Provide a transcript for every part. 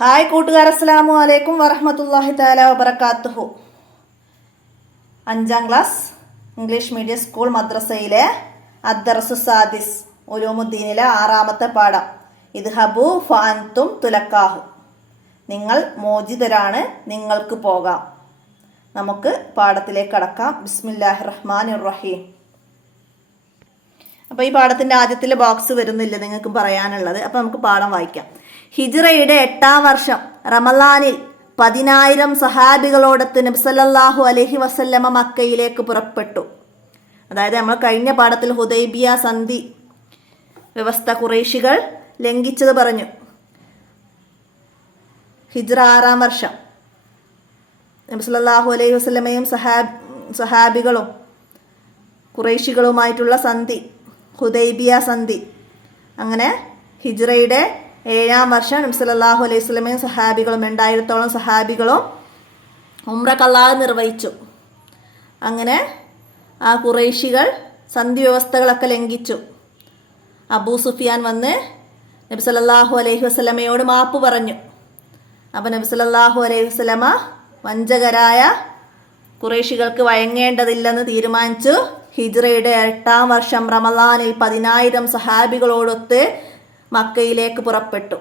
Hi കൂട്ടുകാർ, അസ്സലാമു അലൈക്കും വറഹ്മത്തുള്ളാഹി തആല വബറകാതുഹു. 5ാം ക്ലാസ് ഇംഗ്ലീഷ് മീഡിയം സ്കൂൾ മദ്രസയിലെ അദ്ദർസു സാദിസ് ഉലൂമുദ്ദീനിലെ 6ാമത്തെ പാഠം ഇദ്ഹബു ഫഅൻതും തുലക്കാഹു. നിങ്ങൾ മോചിതരാണ്, നിങ്ങൾക്ക് പോകാം. നമുക്ക് പാഠത്തിലേക്ക് കടക്കാം. ബിസ്മില്ലാഹിർ റഹ്മാനിർ റഹീം. അപ്പോൾ ഈ പാഠത്തിൻ്റെ ആദ്യത്തിലെ ബോക്സ് വരുന്നില്ല നിങ്ങൾക്ക് പറയാനുള്ളത്. അപ്പോൾ നമുക്ക് പാഠം വായിക്കാം. ഹിജ്റയുടെ 8ാം വർഷം റമളാനിൽ 10,000 സഹാബികളോടൊത്ത് നബി സല്ലല്ലാഹു അലൈഹി വസല്ലമ മക്കയിലേക്ക് പുറപ്പെട്ടു. അതായത് നമ്മൾ കഴിഞ്ഞ പാഠത്തിൽ ഹുദൈബിയ സന്ധി വ്യവസ്ഥ ഖുറൈശികൾ ലംഘിച്ചത് പറഞ്ഞു. ഹിജ്റ 6ാം വർഷം നബി സല്ലല്ലാഹു അലൈഹി വസല്ലമയും സഹാബികളും ഖുറൈശികളുമായിട്ടുള്ള സന്ധി, ഹുദൈബിയ സന്ധി. അങ്ങനെ ഹിജ്റയുടെ 7ാം വർഷം നബി സല്ലല്ലാഹു അലൈഹി വസല്ലമയും സഹാബികളും 2000-ഓളം സഹാബികളും ഉംറ ഖളാ നിർവഹിച്ചു. അങ്ങനെ ആ ഖുറൈശികൾ സന്ധി വ്യവസ്ഥകളൊക്കെ ലംഘിച്ചു. അബൂ സുഫിയാൻ വന്ന് നബി സല്ലല്ലാഹു അലൈഹി വസല്ലമയോട് മാപ്പ് പറഞ്ഞു. അപ്പോൾ നബി സല്ലല്ലാഹു അലൈഹി വസല്ലമ വഞ്ചകരായ ഖുറൈശികൾക്ക് വഴങ്ങേണ്ടതില്ലെന്ന് തീരുമാനിച്ചു. ഹിജ്റയുടെ 8ാം വർഷം റമളാനിൽ 10,000 സഹാബികളോടൊത്ത് മക്കയിലേക്ക് പുറപ്പെട്ടു.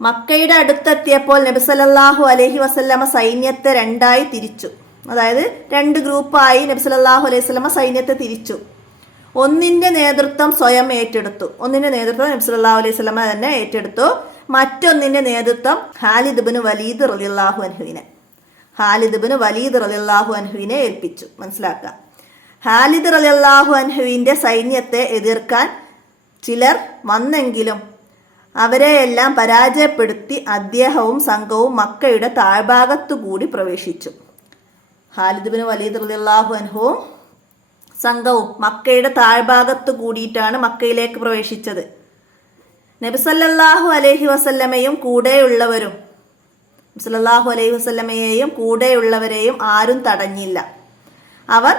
മക്കയുടെ അടുത്തെത്തിയപ്പോൾ നബി സല്ലല്ലാഹു അലൈഹി വസല്ലമ സൈന്യത്തെ 2ആയി തിരിച്ചു. അതായത് 2 ഗ്രൂപ്പായി നബി സല്ലല്ലാഹു അലൈഹി വസല്ലമ സൈന്യത്തെ തിരിച്ചു. ഒന്നിന്റെ നേതൃത്വം സ്വയം ഏറ്റെടുത്തു. ഒന്നിന്റെ നേതൃത്വം നബി സല്ലല്ലാഹു അലൈഹി വസല്ലമ തന്നെ ഏറ്റെടുത്തു. മറ്റൊന്നിന്റെ നേതൃത്വം ഖാലിദ് ഇബ്നു വലീദ് റളിയല്ലാഹു അൻഹുവിനെ ഏൽപ്പിച്ചു. മനസ്സിലാക്കുക. ഖാലിദ് റളിയല്ലാഹു അൻഹുവിന്റെ സൈന്യത്തെ എതിർക്കാൻ ചിലർ വന്നെങ്കിലും അവരെയെല്ലാം പരാജയപ്പെടുത്തി അദ്ദേഹവും സംഘവും മക്കയുടെ താഴ്ഭാഗത്തുകൂടി പ്രവേശിച്ചു. ഖാലിദ് ഇബ്നു വലീദ് റളിയല്ലാഹു അൻഹുവും സംഘവും മക്കയുടെ താഴ്ഭാഗത്തു കൂടിയിട്ടാണ് മക്കയിലേക്ക് പ്രവേശിച്ചത്. നബി സല്ലല്ലാഹു അലൈഹി വസല്ലമയും കൂടെയുള്ളവരെയും ആരും തടഞ്ഞില്ല. അവർ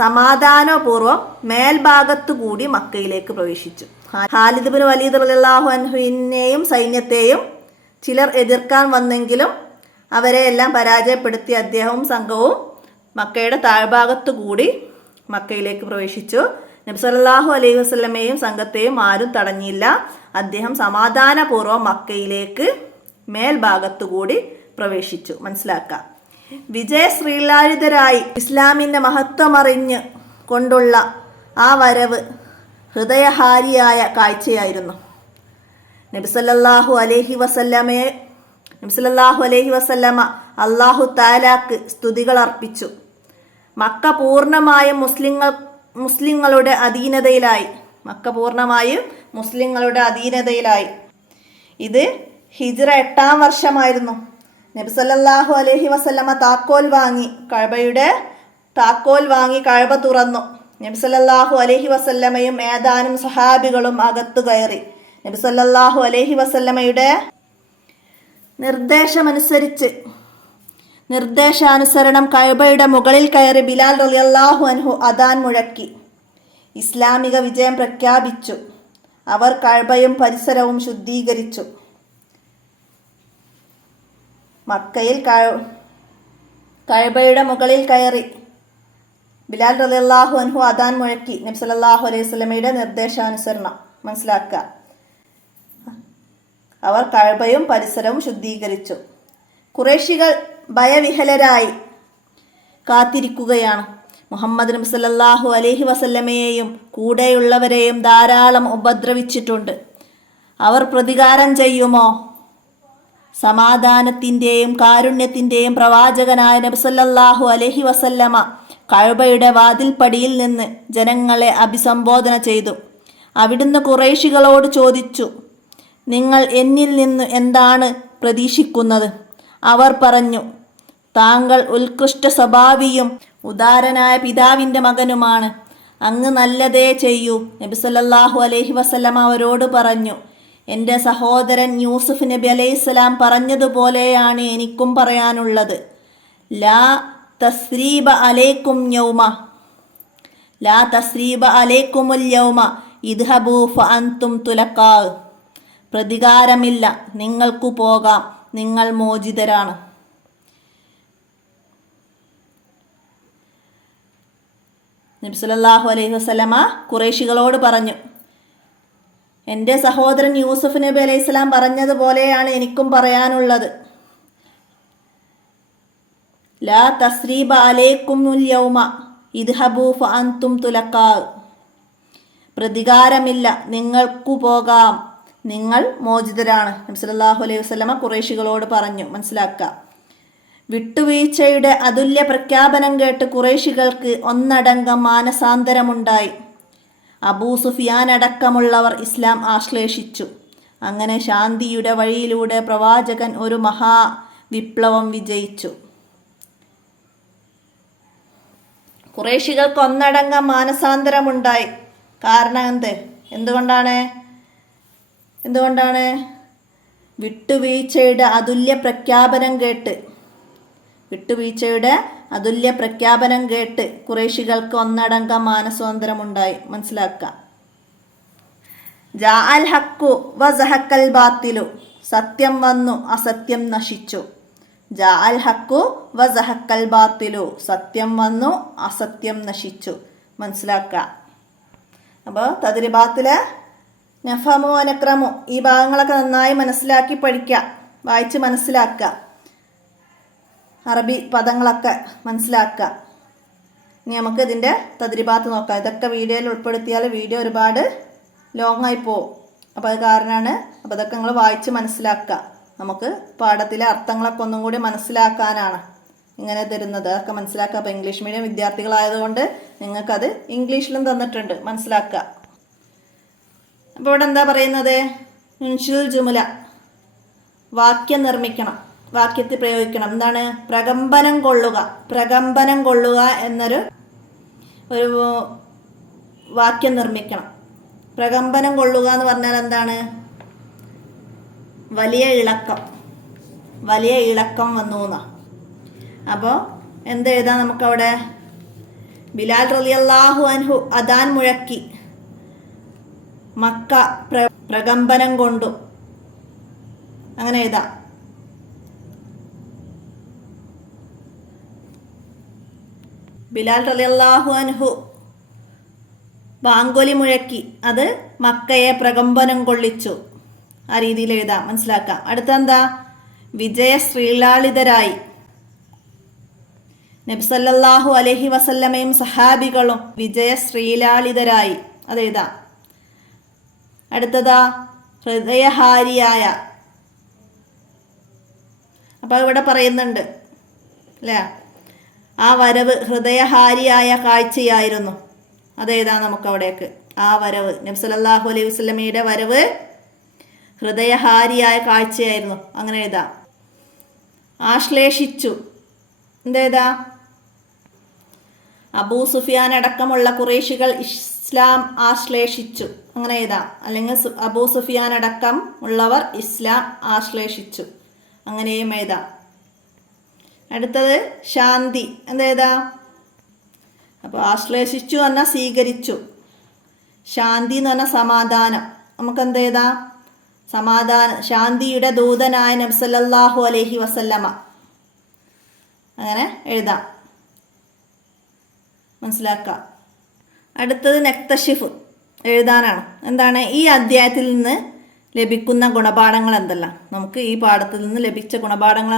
സമാധാനപൂർവ്വം മേൽഭാഗത്തു കൂടി മക്കയിലേക്ക് പ്രവേശിച്ചു. ഖാലിദ് ഇബ്നു വലീദ് റളിയല്ലാഹു അൻഹുവിനെയും സൈന്യത്തെയും ചിലർ എതിർക്കാൻ വന്നെങ്കിലും അവരെയെല്ലാം പരാജയപ്പെടുത്തി അദ്ദേഹവും സംഘവും മക്കയുടെ താഴ്ഭാഗത്തു കൂടി മക്കയിലേക്ക് പ്രവേശിച്ചു. നബി സല്ലല്ലാഹു അലൈഹി വസല്ലമയും സംഘത്തെയും ആരും തടഞ്ഞില്ല. അദ്ദേഹം സമാധാനപൂർവ്വം മക്കയിലേക്ക് മേൽഭാഗത്തു കൂടി പ്രവേശിച്ചു. മനസ്സിലാക്കാം. വിജയശ്രീലാളിതരായി ഇസ്ലാമിൻ്റെ മഹത്വമറിഞ്ഞ് കൊണ്ടുള്ള ആ വരവ് ഹൃദയഹാരിയായ കാഴ്ചയായിരുന്നു. നബി സല്ലല്ലാഹു അലൈഹി വസല്ലമ അല്ലാഹു തആലാക്ക് സ്തുതികൾ അർപ്പിച്ചു. മക്ക പൂർണ്ണമായും മുസ്ലിങ്ങളുടെ അധീനതയിലായി. ഇത് ഹിജ്റ 8ാം വർഷമായിരുന്നു. നബി സല്ലല്ലാഹു അലൈഹി വസല്ലമ താക്കോൽ വാങ്ങി കഅബ തുറന്നു. നബി സല്ലല്ലാഹു അലൈഹി വസല്ലമയും ഏതാനും സഹാബികളും അകത്തു കയറി. നബി സല്ലല്ലാഹു അലൈഹി വസല്ലമയുടെ നിർദ്ദേശാനുസരണം കഅബയുടെ മുകളിൽ കയറി ബിലാൽ റളിയല്ലാഹു അൻഹു അദാൻ മുഴക്കി ഇസ്ലാമിക വിജയം പ്രഖ്യാപിച്ചു. അവർ കഅബയും പരിസരവും ശുദ്ധീകരിച്ചു. മക്കയിൽ കഅബയുടെ മുകളിൽ കയറി ബിലാൽ റളിയല്ലാഹു അൻഹു അദാൻ മുഴക്കി. നബി സല്ലല്ലാഹു അലൈഹി വസല്ലമയുടെ നിർദ്ദേശാനുസരണം. മനസ്സിലാക്കുക. അവർ കഅബയും പരിസരവും ശുദ്ധീകരിച്ചു. ഖുറൈശികൾ ഭയവിഹലരായി കാത്തിരിക്കുകയാണ്. മുഹമ്മദ് നബി സല്ലല്ലാഹു അലൈഹി വസല്ലമയെയും കൂടെയുള്ളവരെയും ധാരാളം ഉപദ്രവിച്ചിട്ടുണ്ട്. അവർ പ്രതികാരം ചെയ്യുമോ? സമാധാനത്തിൻ്റെയും കാരുണ്യത്തിൻ്റെയും പ്രവാചകനായ നബി സല്ലല്ലാഹു അലൈഹി വസല്ലമ കഅബയുടെ വാതിൽപ്പടിയിൽ നിന്ന് ജനങ്ങളെ അഭിസംബോധന ചെയ്തു. അവിടുന്ന് ഖുറൈശികളോട് ചോദിച്ചു, നിങ്ങൾ എന്നിൽ നിന്ന് എന്താണ് പ്രതീക്ഷിക്കുന്നത്? അവർ പറഞ്ഞു, താങ്കൾ ഉത്കൃഷ്ട സ്വഭാവിയും ഉദാരനായ പിതാവിൻ്റെ മകനുമാണ്. അങ്ങ് നല്ലതേ ചെയ്യൂ. നബി സല്ലല്ലാഹു അലൈഹി വസല്ലമ അവരോട് പറഞ്ഞു, എൻ്റെ സഹോദരൻ യൂസുഫ് നബി അലൈഹിസ്സലാം പറഞ്ഞതുപോലെയാണ് എനിക്കും പറയാനുള്ളത്. ലാ തസ്രീബ അലൈക്കുമുൽ യൗമ ഇദ്ഹബു ഫഅൻതും തുലക്കാ. പ്രതികാരമില്ല, നിങ്ങൾക്കു പോകാം. നിങ്ങൾ മോചിതരാണ്. നബി സല്ലല്ലാഹു അലൈഹി വസല്ലമ ഖുറൈശികളോട് പറഞ്ഞു, എൻ്റെ സഹോദരൻ യൂസുഫ് നബി അലൈഹിസ്സലാം പറഞ്ഞതുപോലെയാണ് എനിക്കും പറയാനുള്ളത്. ലാ തസ്രീബ അലൈക്കുമുൽ യൗമ ഇദ്ഹബൂ ഫഅൻതും തുലഖാ. പ്രതികാരമില്ല, നിങ്ങൾക്കു പോകാം, നിങ്ങൾ മോചിതരാണ്. നബി സല്ലല്ലാഹു അലൈഹി വസല്ലമ ഖുറൈശികളോട് പറഞ്ഞു. മനസ്സിലാക്കുക, വിട്ടുവീഴ്ചയുടെ അതുല്യ പ്രഖ്യാപനം കേട്ട് ഖുറൈശികൾക്ക് ഒന്നടങ്കം മാനസാന്തരമുണ്ടായി. അബൂ സുഫിയാൻ അടക്കമുള്ളവർ ഇസ്ലാം ആശ്ലേഷിച്ചു. അങ്ങനെ ശാന്തിയുടെ വഴിയിലൂടെ പ്രവാചകൻ ഒരു മഹാവിപ്ലവം വിജയിച്ചു. ഖുറൈശികൾക്ക് ഒന്നടങ്കം മാനസാന്തരമുണ്ടായി. കാരണം എന്തുകൊണ്ടാണ്? വിട്ടുവീഴ്ചയുടെ അതുല്യ പ്രഖ്യാപനം കേട്ട് ഖുറൈശികൾക്ക് ഒന്നടങ്കം മാനസാന്തരമുണ്ടായി. മനസ്സിലാക്കുക. ജാ അൽ ഹഖു വസഹക്കൽ ബാത്തിലു. സത്യം വന്നു, അസത്യം നശിച്ചു. ജാ അൽ ഹഖു വസഹക്കൽ ബാത്തിലു. സത്യം വന്നു, അസത്യം നശിച്ചു. മനസ്സിലാക്കുക. അപ്പോൾ തദ്രിബാത്തിലെ നഫമു അനക്രമു ഈ ഭാഗങ്ങളൊക്കെ നന്നായി മനസ്സിലാക്കി പഠിക്കുക, വായിച്ച് മനസ്സിലാക്കുക, അറബി പദങ്ങളൊക്കെ മനസ്സിലാക്കുക. ഇനി നമുക്ക് ഇതിൻ്റെ തദ്രിബാത്ത് നോക്കാം. ഇതൊക്കെ വീഡിയോയിൽ ഉൾപ്പെടുത്തിയാൽ വീഡിയോ ഒരുപാട് ലോങ് ആയി പോകും. അപ്പോൾ അത് കാരണമാണ്. അപ്പോൾ ഇതൊക്കെ നിങ്ങൾ വായിച്ച് മനസ്സിലാക്കുക. നമുക്ക് പാഠത്തിലെ അർത്ഥങ്ങളൊക്കെ ഒന്നും കൂടി മനസ്സിലാക്കാനാണ് ഇങ്ങനെ തരുന്നത്. അതൊക്കെ മനസ്സിലാക്കുക. അപ്പോൾ ഇംഗ്ലീഷ് മീഡിയം വിദ്യാർത്ഥികളായതുകൊണ്ട് നിങ്ങൾക്കത് ഇംഗ്ലീഷിലും തന്നിട്ടുണ്ട്, മനസ്സിലാക്കുക. അപ്പോൾ ഇവിടെ എന്താ പറയുന്നത്? ഉൻഷിൽ ജുമുല, വാക്യം നിർമ്മിക്കണം, വാക്യത്തിൽ പ്രയോഗിക്കണം. എന്താണ്? പ്രകമ്പനം കൊള്ളുക എന്നൊരു വാക്യം നിർമ്മിക്കണം. പ്രകമ്പനം കൊള്ളുക എന്ന് പറഞ്ഞാൽ എന്താണ്? വലിയ ഇളക്കം വന്നു എന്നാ. അപ്പോൾ എന്തെഴുതാം നമുക്കവിടെ? ബിലാൽ റളിയല്ലാഹു അൻഹു അദാൻ മുഴക്കി, മക്ക പ്രകമ്പനം കൊണ്ടു. അങ്ങനെ എഴുതാം. ബിലാൽ റളിയല്ലാഹു അൻഹു ബാങ്കൊലി മുഴക്കി, അത് മക്കയെ പ്രകമ്പനം കൊള്ളിച്ചു. ആ രീതിയിൽ എഴുതാം, മനസ്സിലാക്കാം. അടുത്തെന്താ? വിജയശ്രീലാളിതരായി. നബി സല്ലല്ലാഹു അലൈഹി വസല്ലമയും സഹാബികളും വിജയശ്രീലാളിതരായി. അതെഴുതാം. അടുത്തതാ? ഹൃദയഹാരിയായ. അപ്പോൾ ഇവിടെ പറയുന്നുണ്ട് അല്ലേ, ആ വരവ് ഹൃദയഹാരിയായ കാഴ്ചയായിരുന്നു. അതേതാ നമുക്കവിടേക്ക്? ആ വരവ്, നബി സല്ലല്ലാഹു അലൈഹി വസല്ലമയുടെ വരവ് ഹൃദയഹാരിയായ കാഴ്ചയായിരുന്നു. അങ്ങനെ എഴുതാം. ആശ്ലേഷിച്ചു. എന്തേതാ? അബൂ സുഫിയാൻ അടക്കമുള്ള ഖുറൈശികൾ ഇസ്ലാം ആശ്ലേഷിച്ചു. അങ്ങനെ എഴുതാം. അല്ലെങ്കിൽ അബൂ സുഫിയാൻ അടക്കം ഉള്ളവർ ഇസ്ലാം ആശ്ലേഷിച്ചു. അങ്ങനെയും എഴുതാം. അടുത്തത് ശാന്തി. എന്തേതാ? അപ്പോൾ ആശ്ലേഷിച്ചു എന്ന് പറഞ്ഞാൽ സ്വീകരിച്ചു, ശാന്തി എന്ന് പറഞ്ഞാൽ സമാധാനം. നമുക്ക് എന്തേതാ? സമാധാനം, ശാന്തിയുടെ ദൂതനായ നബി സല്ലല്ലാഹു അലൈഹി വസല്ലമ. അങ്ങനെ എഴുതാം, മനസ്സിലാക്കാം. അടുത്തത് നക്തഷിഫ് എഴുതാനാണ്. എന്താണ്? ഈ അധ്യായത്തിൽ നിന്ന് ലഭിക്കുന്ന ഗുണപാഠങ്ങൾ എന്തെല്ലാം? നമുക്ക് ഈ പാഠത്തിൽ നിന്ന് ലഭിച്ച ഗുണപാഠങ്ങൾ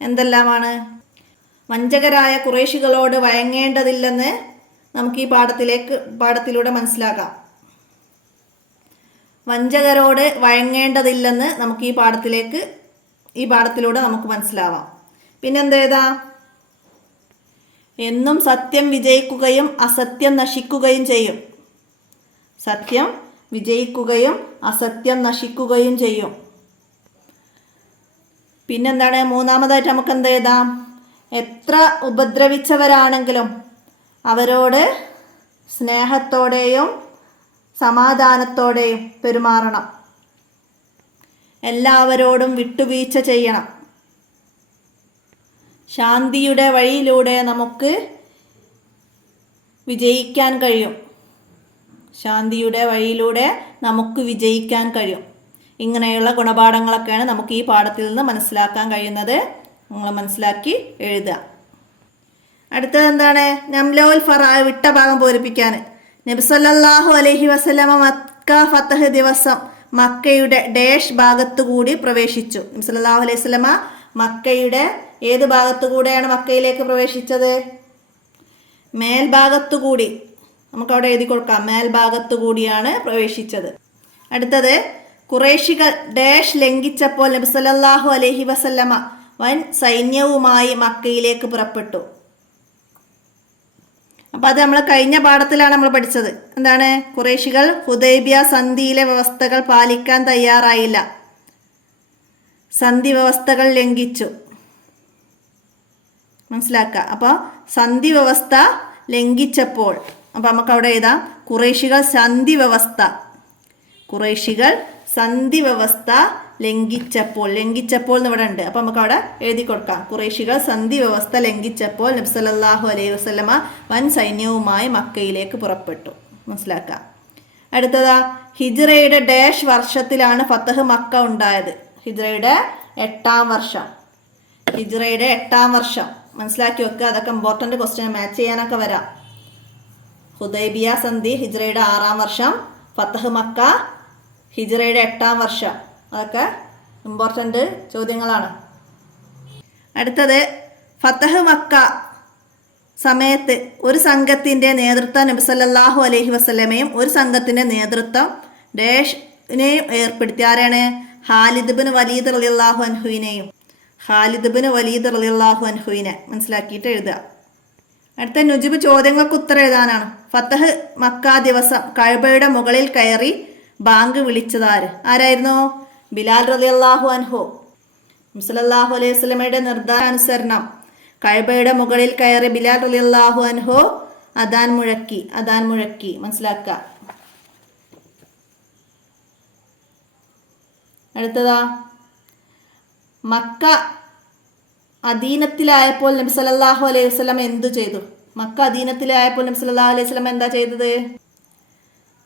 എന്തെല്ലാമാണ്? വഞ്ചകരായ ഖുറൈശികളോട് വഴങ്ങേണ്ടതില്ലെന്ന് നമുക്ക് ഈ പാഠത്തിലൂടെ മനസ്സിലാക്കാം. വഞ്ചകരോട് വഴങ്ങേണ്ടതില്ലെന്ന് നമുക്ക് ഈ പാഠത്തിലൂടെ നമുക്ക് മനസ്സിലാവാം. പിന്നെന്തേതാ? എന്നും സത്യം വിജയിക്കുകയും അസത്യം നശിക്കുകയും ചെയ്യും. സത്യം വിജയിക്കുകയും അസത്യം നശിക്കുകയും ചെയ്യും. പിന്നെന്താണ്? മൂന്നാമതായിട്ട് നമുക്ക് എന്തെഴുതാം? എത്ര ഉപദ്രവിച്ചവരാണെങ്കിലും അവരോട് സ്നേഹത്തോടെയും സമാധാനത്തോടെയും പെരുമാറണം. എല്ലാവരോടും വിട്ടുവീഴ്ച ചെയ്യണം. ശാന്തിയുടെ വഴിയിലൂടെ നമുക്ക് വിജയിക്കാൻ കഴിയും. ശാന്തിയുടെ വഴിയിലൂടെ നമുക്ക് വിജയിക്കാൻ കഴിയും. ഇങ്ങനെയുള്ള ഗുണപാഠങ്ങളൊക്കെയാണ് നമുക്ക് ഈ പാഠത്തിൽ നിന്ന് മനസ്സിലാക്കാൻ കഴിയുന്നത്. നിങ്ങൾ മനസ്സിലാക്കി എഴുതുക. അടുത്തത് എന്താണ്? നംലൗൽ ഫറാഅ് വിട്ട ഭാഗം പൂരിപ്പിക്കാൻ. നബി സല്ലല്ലാഹു അലൈഹി വസല്ലമ മക്ക ഫതഹ് ദിവസം മക്കയുടെ ഡാഷ് ഭാഗത്തുകൂടി പ്രവേശിച്ചു. നബി സല്ലല്ലാഹു അലൈഹി വസല്ലമ മക്കയുടെ ഏത് ഭാഗത്തുകൂടെയാണ് മക്കയിലേക്ക് പ്രവേശിച്ചത്? മേൽഭാഗത്തുകൂടി. നമുക്കവിടെ എഴുതി കൊടുക്കാം, മേൽഭാഗത്തുകൂടിയാണ് പ്രവേശിച്ചത്. അടുത്തത്, ഖുറൈശികൾ ഡാഷ് ലംഘിച്ചപ്പോൾ നബി സല്ലല്ലാഹു അലൈഹി വസല്ലമ വൻ സൈന്യവുമായി മക്കയിലേക്ക് പുറപ്പെട്ടു. അപ്പം അത് നമ്മൾ കഴിഞ്ഞ പാഠത്തിലാണ് നമ്മൾ പഠിച്ചത്. എന്താണ്? ഖുറൈശികൾ ഹുദൈബിയ സന്ധിയിലെ വ്യവസ്ഥകൾ പാലിക്കാൻ തയ്യാറായില്ല, സന്ധി വ്യവസ്ഥകൾ ലംഘിച്ചു. മനസ്സിലാക്കുക. അപ്പോൾ സന്ധി വ്യവസ്ഥ ലംഘിച്ചപ്പോൾ, അപ്പം നമുക്ക് അവിടെ എഴുതാം ഖുറൈശികൾ സന്ധി വ്യവസ്ഥ ലംഘിച്ചപ്പോൾ എന്ന് ഇവിടെ ഉണ്ട്. അപ്പം നമുക്ക് അവിടെ എഴുതി കൊടുക്കാം. ഖുറൈശികൾ സന്ധി വ്യവസ്ഥ ലംഘിച്ചപ്പോൾ നബി സല്ലല്ലാഹു അലൈഹി വസല്ലമ വൻ സൈന്യവുമായി മക്കയിലേക്ക് പുറപ്പെട്ടു. മനസ്സിലാക്കാം. അടുത്തതാ, ഹിജ്റയുടെ ഡാഷ് വർഷത്തിലാണ് ഫതഹ് മക്ക ഉണ്ടായത്? ഹിജ്റയുടെ 8ാം വർഷം. ഹിജ്റയുടെ 8ാം വർഷം മനസ്സിലാക്കി വെക്കുക. അതൊക്കെ ഇമ്പോർട്ടൻ്റ് ക്വസ്റ്റ്യൻ, മാച്ച് ചെയ്യാനൊക്കെ വരാം. ഹുദൈബിയ സന്ധി ഹിജ്റയുടെ 6ാം വർഷം, ഫതഹ് മക്ക ഹിജ്റയുടെ 8ാം വർഷം. അതൊക്കെ ഇമ്പോർട്ടൻ്റ് ചോദ്യങ്ങളാണ്. അടുത്തത്, ഫതഹ് മക്ക സമയത്ത് ഒരു സംഘത്തിൻ്റെ നേതൃത്വം നബി സല്ലല്ലാഹു അലൈഹി വസല്ലമയും ഒരു സംഘത്തിൻ്റെ നേതൃത്വം ഡാഷിനെയും ഏർപ്പെടുത്തി. ആരാണ്? ഖാലിദ് ബിൻ വലീദ് റളിയല്ലാഹു അൻഹുവിനെയും. മനസ്സിലാക്കിയിട്ട് എഴുതുക. അടുത്ത നുജുബ് ചോദ്യങ്ങൾക്ക് ഉത്തരം എഴുതാനാണ്. ഫതഹ് മക്ക ദിവസം കഅബയുടെ മുകളിൽ കയറി ബാങ്ക് വിളിച്ചതാര്? ആരായിരുന്നു? ബിലാൽ റളിയല്ലാഹു അൻഹു. നബി സല്ലല്ലാഹു അലൈഹി വസല്ലമയുടെ നിർദ്ദേശാനുസരണം കഅബയുടെ മുകളിൽ കയറി ബിലാൽ റളിയല്ലാഹു അൻഹു അദാൻ മുഴക്കി. മനസ്സിലാക്കുക. അടുത്തതാ, മക്ക അധീനത്തിലായപ്പോൾ നബി സല്ലല്ലാഹു അലൈഹി വസല്ലം എന്തു ചെയ്തു? മക്ക അധീനത്തിലായപ്പോൾ നബി സല്ലല്ലാഹു അലൈഹി വസല്ലം എന്താ ചെയ്തത്?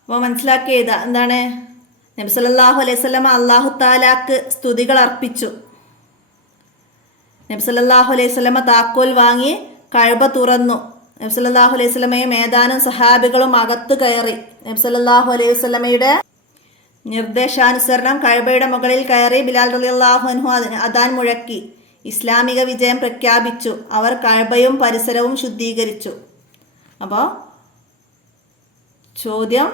അപ്പോൾ മനസ്സിലാക്കി എഴുതുക. എന്താണ്? നബി സല്ലല്ലാഹു അലൈഹി വസല്ലം അല്ലാഹു തആലാക്ക് സ്തുതികൾ അർപ്പിച്ചു. നബി സല്ലല്ലാഹു അലൈഹി വസല്ലം താക്കോൽ വാങ്ങി കഅബ തുറന്നു. നബി സല്ലല്ലാഹു അലൈഹി വസല്ലമയും ഏതാനും സഹാബികളും അകത്ത് കയറി. നബി സല്ലല്ലാഹു അലൈഹി വസല്ലമയുടെ നിർദ്ദേശാനുസരണം കഅബയുടെ മുകളിൽ കയറി ബിലാൽ റളിയല്ലാഹു അൻഹു അദാൻ മുഴക്കി. ഇസ്ലാമിക വിജയം പ്രഖ്യാപിച്ചു. അവർ കഅബയും പരിസരവും ശുദ്ധീകരിച്ചു. അപ്പോൾ ചോദ്യം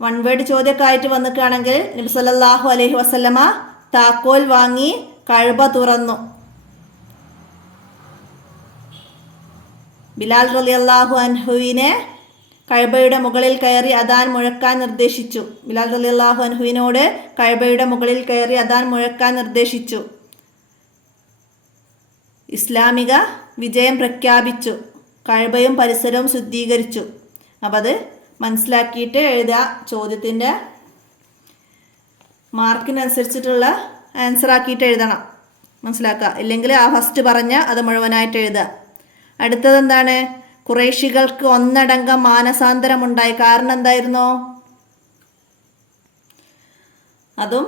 വൺ വേർഡ് ചോദ്യമൊക്കെ ആയിട്ട് വന്നിക്കുകയാണെങ്കിൽ നബി സല്ലല്ലാഹു അലൈഹി വസല്ലമ താക്കോൽ വാങ്ങി കഅബ തുറന്നു. ബിലാൽ റളിയല്ലാഹു അൻഹുവിനെ കഅബയുടെ മുകളിൽ കയറി അദാൻ മുഴക്കാൻ നിർദ്ദേശിച്ചു. ബിലാൽ റളിയല്ലാഹു അൻഹുവിനോട് കഅബയുടെ മുകളിൽ കയറി അദാൻ മുഴക്കാൻ നിർദ്ദേശിച്ചു. ഇസ്ലാമിക വിജയം പ്രഖ്യാപിച്ചു. കഅബയും പരിസരവും ശുദ്ധീകരിച്ചു. അപ്പം അത് മനസ്സിലാക്കിയിട്ട് എഴുതുക. ചോദ്യത്തിൻ്റെ മാർക്കിനനുസരിച്ചിട്ടുള്ള ആൻസർ ആക്കിയിട്ട് എഴുതണം. മനസ്സിലാക്കുക. ഇല്ലെങ്കിൽ ആ ഫസ്റ്റ് പറഞ്ഞ അത് മുഴുവനായിട്ട് എഴുതുക. അടുത്തത് എന്താണ്? ഖുറൈശികൾക്ക് ഒന്നടങ്കം മാനസാന്തരമുണ്ടായി. കാരണം എന്തായിരുന്നു? അതും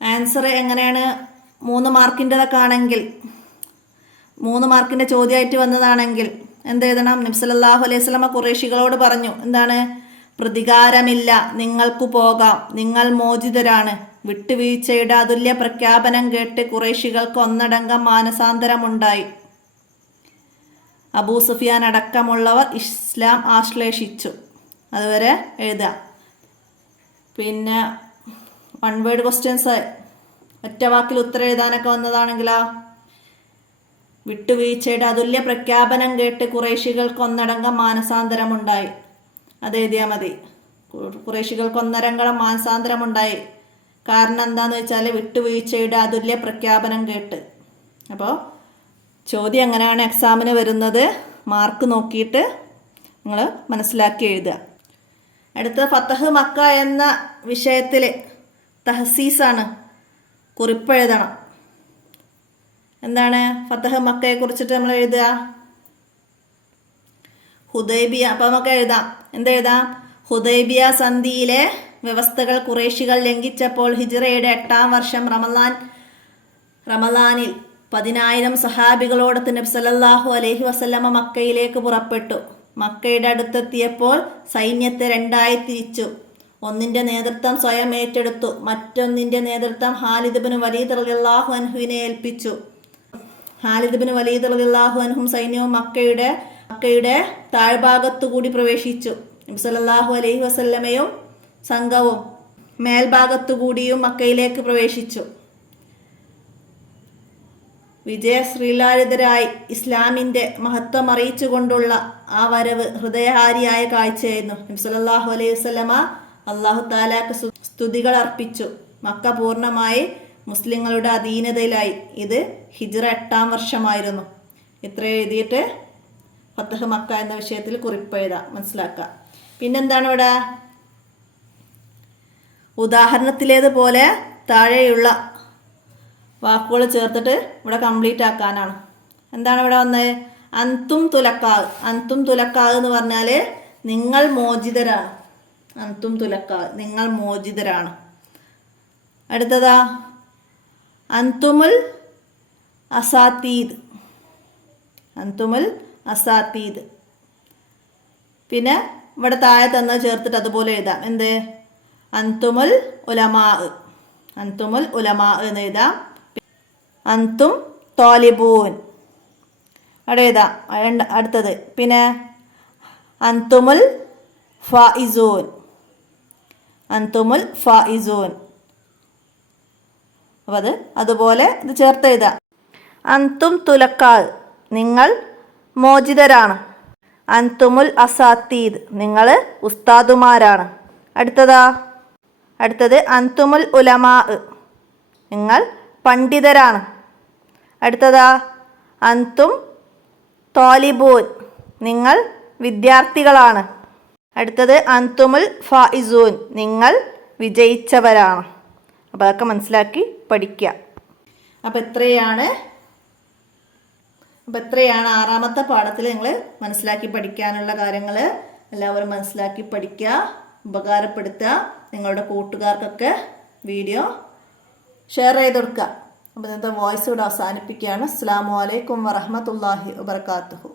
ആൻസർ എങ്ങനെയാണ്? 3 മാർക്കിൻ്റെതൊക്കെ ആണെങ്കിൽ, 3 മാർക്കിൻ്റെ ചോദ്യമായിട്ട് വന്നതാണെങ്കിൽ എന്ത് എഴുതണം? നബി സല്ലല്ലാഹു അലൈഹി വസല്ലമ ഖുറൈശികളോട് പറഞ്ഞു. എന്താണ്? പ്രതികാരമില്ല, നിങ്ങൾക്ക് പോകാം, നിങ്ങൾ മോചിതരാണ്. വിട്ടുവീഴ്ചയുടെ അതുല്യ പ്രഖ്യാപനം കേട്ട് ഖുറൈശികൾക്ക് ഒന്നടങ്കം മാനസാന്തരമുണ്ടായി. അബൂ സുഫിയാൻ അടക്കമുള്ളവർ ഇസ്ലാം ആശ്ലേഷിച്ചു. അതുവരെ എഴുതുക. പിന്നെ വൺ വേർഡ് ക്വസ്റ്റ്യൻസ് ഒറ്റ വാക്കിൽ ഉത്തരം എഴുതാനൊക്കെ വന്നതാണെങ്കിലോ, വിട്ടുവീഴ്ചയുടെ അതുല്യ പ്രഖ്യാപനം കേട്ട് ഖുറൈശികൾക്ക് ഒന്നടങ്കം മാനസാന്തരമുണ്ടായി. അത് എഴുതിയാൽ മതി. ഖുറൈശികൾക്ക് ഒന്നടങ്കം മാനസാന്തരമുണ്ടായി. കാരണം എന്താന്ന് വെച്ചാൽ വിട്ടുവീഴ്ചയുടെ അതുല്യ പ്രഖ്യാപനം കേട്ട്. അപ്പോൾ ചോദ്യം എങ്ങനെയാണ് എക്സാമിന് വരുന്നത്? മാർക്ക് നോക്കിയിട്ട് നിങ്ങൾ മനസ്സിലാക്കി എഴുതുക. അടുത്ത ഫതഹ് മക്ക എന്ന വിഷയത്തിൽ തഹസീസാണ്, കുറിപ്പ് എഴുതണം. എന്താണ് ഫതഹ് മക്കയെ കുറിച്ചിട്ട് നമ്മൾ എഴുതുക? ഹുദൈബിയ. അപ്പം നമുക്ക് എഴുതാം. എന്തെഴുതാം? ഹുദൈബിയ സന്ധിയിലെ വ്യവസ്ഥകൾ ഖുറൈശികൾ ലംഘിച്ചപ്പോൾ ഹിജ്റയുടെ 8-ാം വർഷം റമളാനിൽ 10,000 സഹാബികളോടൊത്ത് നബി സല്ലല്ലാഹു അലൈഹി വസല്ലമ മക്കയിലേക്ക് പുറപ്പെട്ടു. മക്കയുടെ അടുത്തെത്തിയപ്പോൾ സൈന്യത്തെ 2-ആയി തിരിച്ചു. ഒന്നിന്റെ നേതൃത്വം സ്വയം ഏറ്റെടുത്തു, മറ്റൊന്നിന്റെ നേതൃത്വം ഖാലിദ് ഇബ്നു വലീദ് റളിയല്ലാഹു അൻഹുവിനെ ഏൽപ്പിച്ചു. ഖാലിദ് ഇബ്നു വലീദ് റളിയല്ലാഹു അൻഹും സൈന്യവും മക്കയുടെ താഴ്ഭാഗത്തുകൂടി പ്രവേശിച്ചു. നബി സല്ലല്ലാഹു അലൈഹി വസല്ലമയും സംഘവും മേൽഭാഗത്തുകൂടിയും മക്കയിലേക്ക് പ്രവേശിച്ചു. വിജയശ്രീലാളിതരായി ഇസ്ലാമിന്റെ മഹത്വം അറിയിച്ചുകൊണ്ടുള്ള ആ വരവ് ഹൃദയഹാരിയായ കാഴ്ചയായിരുന്നു. നബി സല്ലല്ലാഹു അലൈഹി വസല്ലമ അല്ലാഹു തആലക്ക് സ്തുതികൾ അർപ്പിച്ചു. മക്ക പൂർണ്ണമായി മുസ്ലിങ്ങളുടെ അധീനതയിലായി. ഇത് ഹിജ്റ 8-ാം വർഷമായിരുന്നു. ഇത്ര എഴുതിയിട്ട് ഫത്ഹ് മക്ക എന്ന വിഷയത്തിൽ കുറിപ്പ് എഴുതാം, മനസ്സിലാക്കുക. പിന്നെന്താണ് ഇവിടെ? ഉദാഹരണത്തിലേതുപോലെ താഴെയുള്ള വാക്കുകൾ ചേർത്തിട്ട് ഇവിടെ കംപ്ലീറ്റ് ആക്കാനാണ്. എന്താണ് ഇവിടെ വന്നത്? അന്തും തുലക്കാവ്. അന്തും തുലക്കാവ് എന്ന് പറഞ്ഞാൽ നിങ്ങൾ മോചിതരാണ്. അന്തും തുലക്കാവ്, നിങ്ങൾ മോചിതരാണ്. അടുത്തതാ അന്തുമുൽ അസാത്തീദ്. അന്തുമുൽ അസാത്തീദ്. പിന്നെ ഇവിടെ താഴെ തന്നെ ചേർത്തിട്ട് അതുപോലെ എഴുതാം. എന്ത്? അന്തുമുൽ ഉലമാ. അന്തുമുൽ ഉലമാ എന്ന് എഴുതാം. അന്തും തോലിബൂൻ അവിടെ എഴുതാം. അടുത്തത് പിന്നെ അന്തുമുൽ ഫായിസൂൻ. അന്തുമുൽ ഫായിസൂൻ. അപ്പോൾ അതുപോലെ ഇത് ചേർത്ത് എഴുതാം. അന്തും തുലക്കാൽ, നിങ്ങൾ മോചിതരാണ്. അന്തുമുൽ അസാത്തീദ്, നിങ്ങൾ ഉസ്താദുമാരാണ്. അടുത്തത് അന്തുമുൽ ഉലമാ, നിങ്ങൾ പണ്ഡിതരാണ്. അന്തും തോലിബൂൻ, നിങ്ങൾ വിദ്യാർത്ഥികളാണ്. അന്തുമുൽ ഫായിസൂൻ, നിങ്ങൾ വിജയിച്ചവരാണ്. അപ്പോൾ അതൊക്കെ മനസ്സിലാക്കി പഠിക്കുക. അപ്പോൾ എത്രയാണ് 6ാമത്തെ പാഠത്തിൽ നിങ്ങൾ മനസ്സിലാക്കി പഠിക്കാനുള്ള കാര്യങ്ങൾ എല്ലാവരും മനസ്സിലാക്കി പഠിക്കുക, ഉപകാരപ്പെടുത്തുക. നിങ്ങളുടെ കൂട്ടുകാർക്കൊക്കെ വീഡിയോ ഷെയർ ചെയ്ത് കൊടുക്കുക. അപ്പോൾ ഇന്നത്തെ വോയിസ് ഇവിടെ അവസാനിപ്പിക്കുകയാണ്. അസ്സലാമു അലൈക്കും വറഹ്മത്തുള്ളാഹി വബറകാതുഹു.